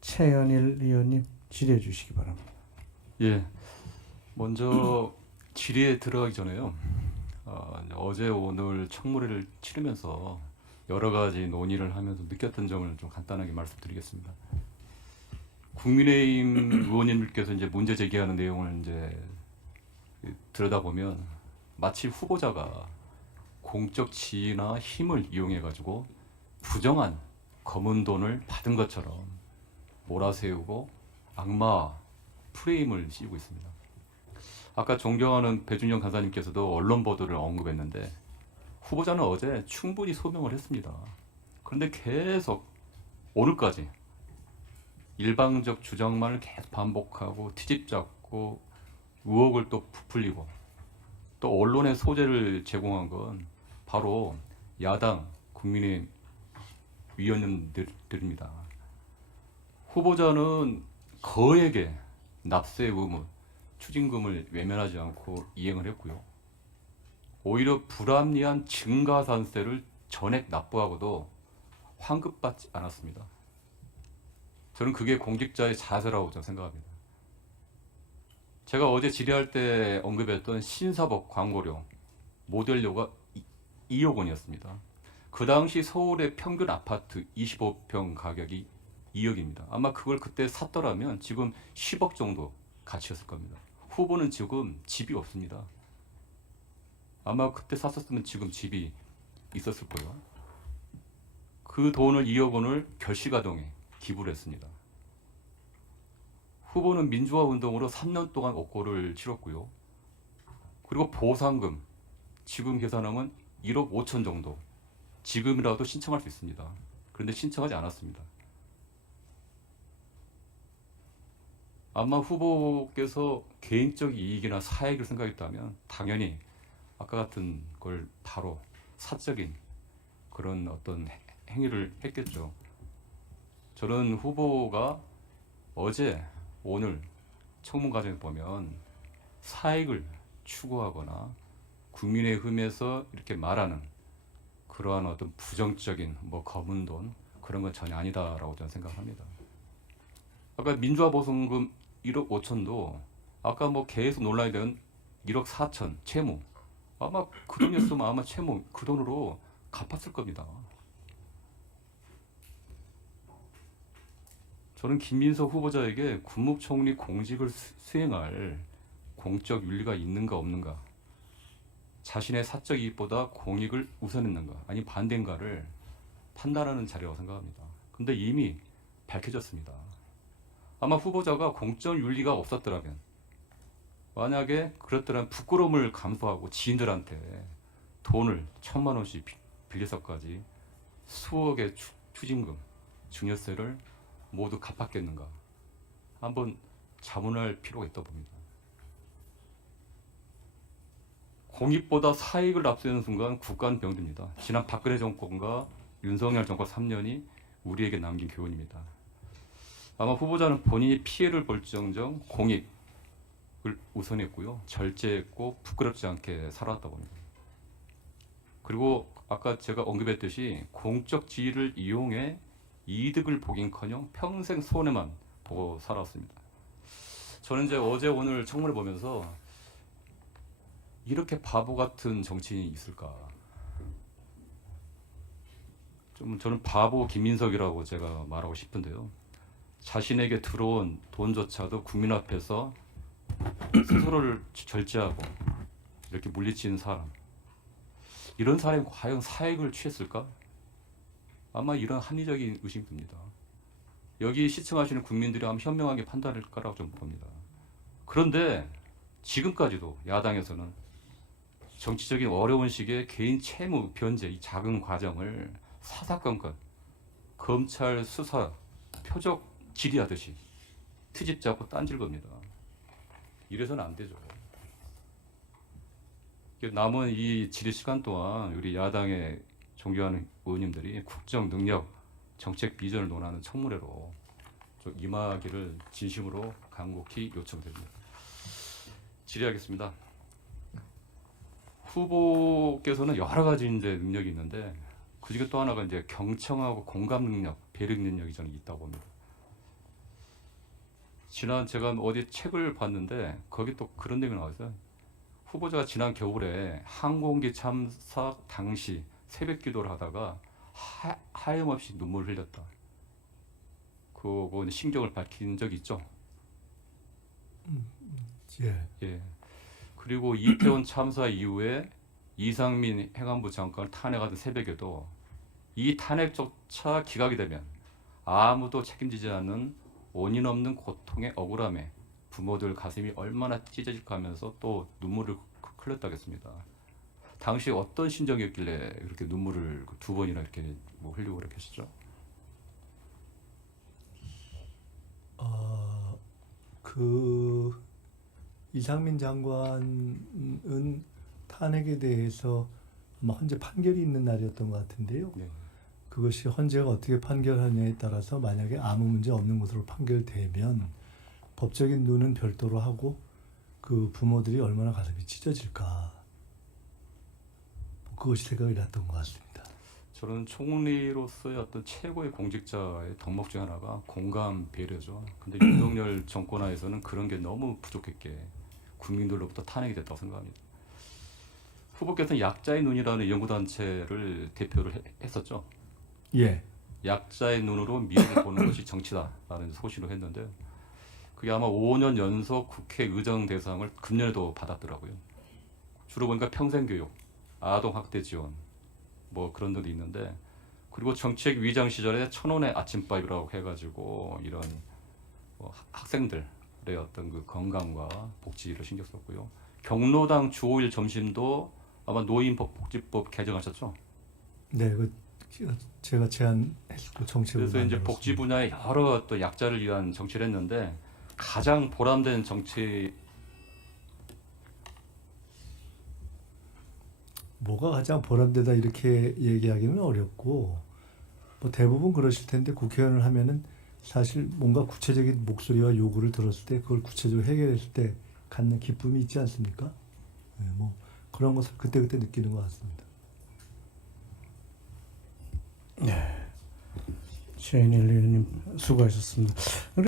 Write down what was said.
최현일 의원님 질의해 주시기 바랍니다. 예, 먼저 질의에 들어가기 전에요. 어제 오늘 청문회를 치르면서 여러 가지 논의를 하면서 느꼈던 점을 좀 간단하게 말씀드리겠습니다. 국민의힘 의원님들께서 이제 문제 제기하는 내용을 이제 들여다보면 마치 후보자가 공적 지위나 힘을 이용해 가지고 부정한 검은 돈을 받은 것처럼 몰아세우고 악마 프레임을 씌우고 있습니다. 아까 존경하는 배준영 간사님께서도 언론 보도를 언급했는데 후보자는 어제 충분히 소명을 했습니다. 그런데 계속 오늘까지 일방적 주장만을 계속 반복하고 트집 잡고 의혹을 또 부풀리고 또 언론의 소재를 제공한 건 바로 야당 국민의 위원님들입니다. 후보자는 거액의 납세 의무, 추징금을 외면하지 않고 이행을 했고요. 오히려 불합리한 증가산세를 전액 납부하고도 환급받지 않았습니다. 저는 그게 공직자의 자세라고 저는 생각합니다. 제가 어제 질의할 때 언급했던 신사법 광고료, 모델료가 2억 원이었습니다. 그 당시 서울의 평균 아파트 25평 가격이 2억입니다. 아마 그걸 그때 샀더라면 지금 10억 정도 가치였을 겁니다. 후보는 지금 집이 없습니다. 아마 그때 샀었으면 지금 집이 있었을 거예요. 그 돈을 2억 원을 결식아동에 기부를 했습니다. 후보는 민주화 운동으로 3년 동안 옥고를 치렀고요. 그리고 보상금 지금 계산하면 1억 5천 정도 지금이라도 신청할 수 있습니다. 그런데 신청하지 않았습니다. 아마 후보께서 개인적 이익이나 사익을 생각했다면 당연히 아까 같은 걸 바로 사적인 그런 어떤 행위를 했겠죠. 저는 후보가 어제 오늘 청문 과정에 보면 사익을 추구하거나 국민의힘에서 이렇게 말하는 그러한 어떤 부정적인 뭐 검은 돈 그런 건 전혀 아니다라고 저는 생각합니다. 아까 민주화 보상금 1억 5천도 아까 뭐 계속 논란이 된 1억 4천 채무 아마 그 돈이었으면 아마 채무 그 돈으로 갚았을 겁니다. 저는 김민석 후보자에게 국무총리 공직을 수행할 공적 윤리가 있는가 없는가, 자신의 사적 이익보다 공익을 우선했는가 아니 반대인가를 판단하는 자리라고 생각합니다. 근데 이미 밝혀졌습니다. 아마 후보자가 공적 윤리가 없었더라면, 만약에 그렇더라면 부끄러움을 감수하고 지인들한테 돈을 1,000만 원씩 빌려서까지 수억의 추징금, 증여세를 모두 갚았겠는가? 한번 자문할 필요가 있다고 봅니다. 공익보다 사익을 앞세우는 순간 국가는 병듭니다. 지난 박근혜 정권과 윤석열 정권 3년이 우리에게 남긴 교훈입니다. 아마 후보자는 본인이 피해를 볼지언정 공익을 우선했고요. 절제했고 부끄럽지 않게 살아왔다고 봅니다. 그리고 아까 제가 언급했듯이 공적 지위를 이용해 이득을 보긴커녕 평생 손해만 보고 살아왔습니다. 저는 이제 어제 오늘 청문회 보면서 이렇게 바보 같은 정치인이 있을까? 좀 저는 바보 김민석이라고 제가 말하고 싶은데요. 자신에게 들어온 돈조차도 국민 앞에서 스스로를 절제하고 이렇게 물리치는 사람. 이런 사람이 과연 사익을 취했을까? 아마 이런 합리적인 의심이 듭니다. 여기 시청하시는 국민들이 아마 현명하게 판단할 거라고 좀 봅니다. 그런데 지금까지도 야당에서는 정치적인 어려운 시기에 개인 채무 변제 이 작은 과정을 사사건건 검찰 수사 표적 질의하듯이 트집 잡고 딴질 겁니다. 이래서는 안 되죠. 남은 이 질의 시간 동안 우리 야당의 존경하는 의원님들이 국정 능력, 정책 비전을 논하는 청문회로 좀 임하기를 진심으로 간곡히 요청드립니다. 질의하겠습니다. 후보께서는 여러 가지 이제 능력이 있는데 그중에 또 하나가 이제 경청하고 공감 능력, 배려 능력이 저는 있다고 봅니다. 지난 제가 어디 책을 봤는데 거기 또 그런 내용이 나와있어요. 후보자가 지난 겨울에 항공기 참사 당시 새벽 기도를 하다가 하염없이 눈물을 흘렸다. 그거 신경을 밝힌 적이 있죠. 예. 예. 그리고 이태원 참사 이후에 이상민 행안부 장관을 탄핵하던 새벽에도 이 탄핵조차 기각이 되면 아무도 책임지지 않는 원인 없는 고통의 억울함에 부모들 가슴이 얼마나 찢어질까 하면서 또 눈물을 흘렸다겠습니다. 당시 어떤 심정이었길래 그렇게 눈물을 두 번이나 이렇게 뭐 흘리고 그렇게 하시죠? 그 이상민 장관은 탄핵에 대해서 아마 헌재 판결이 있는 날이었던 것 같은데요. 네. 그것이 헌재가 어떻게 판결하냐에 따라서 만약에 아무 문제 없는 것으로 판결되면 법적인 눈은 별도로 하고 그 부모들이 얼마나 가슴이 찢어질까, 그것이 생각이 났던 것 같습니다. 저는 총리로서의 어떤 최고의 공직자의 덕목 중 하나가 공감 배려죠. 근데 윤석열 정권 하에서는 그런 게 너무 부족했게 국민들로부터 탄핵이 됐다고 생각합니다. 후보께서는 약자의 눈이라는 연구단체를 대표를 했었죠. 예. 약자의 눈으로 미래를 보는 것이 정치다라는 소신을 했는데 그게 아마 5년 연속 국회의정 대상을 금년에도 받았더라고요. 주로 보니까 평생교육, 아동학대 지원 뭐 그런 데도 있는데, 그리고 정책 위장 시절에 1,000원의 아침밥이라고 해가지고 이런 학생들의 어떤 그 건강과 복지를 신경 썼고요. 경로당 주 5일 점심도 아마 노인복지법 개정하셨죠? 네, 그 제가 제안했고 정책을 그래서 이제 만들었습니다. 복지 분야에 여러 또 약자를 위한 정치를 했는데 가장 보람된 정치 뭐가 가장 보람되다 이렇게 얘기하기는 어렵고, 뭐 대부분 그러실 텐데 국회의원을 하면은 사실 뭔가 구체적인 목소리와 요구를 들었을 때 그걸 구체적으로 해결했을 때 갖는 기쁨이 있지 않습니까? 네, 뭐 그런 것을 그때그때 느끼는 것 같습니다. 최인일 의원님 수고하셨습니다.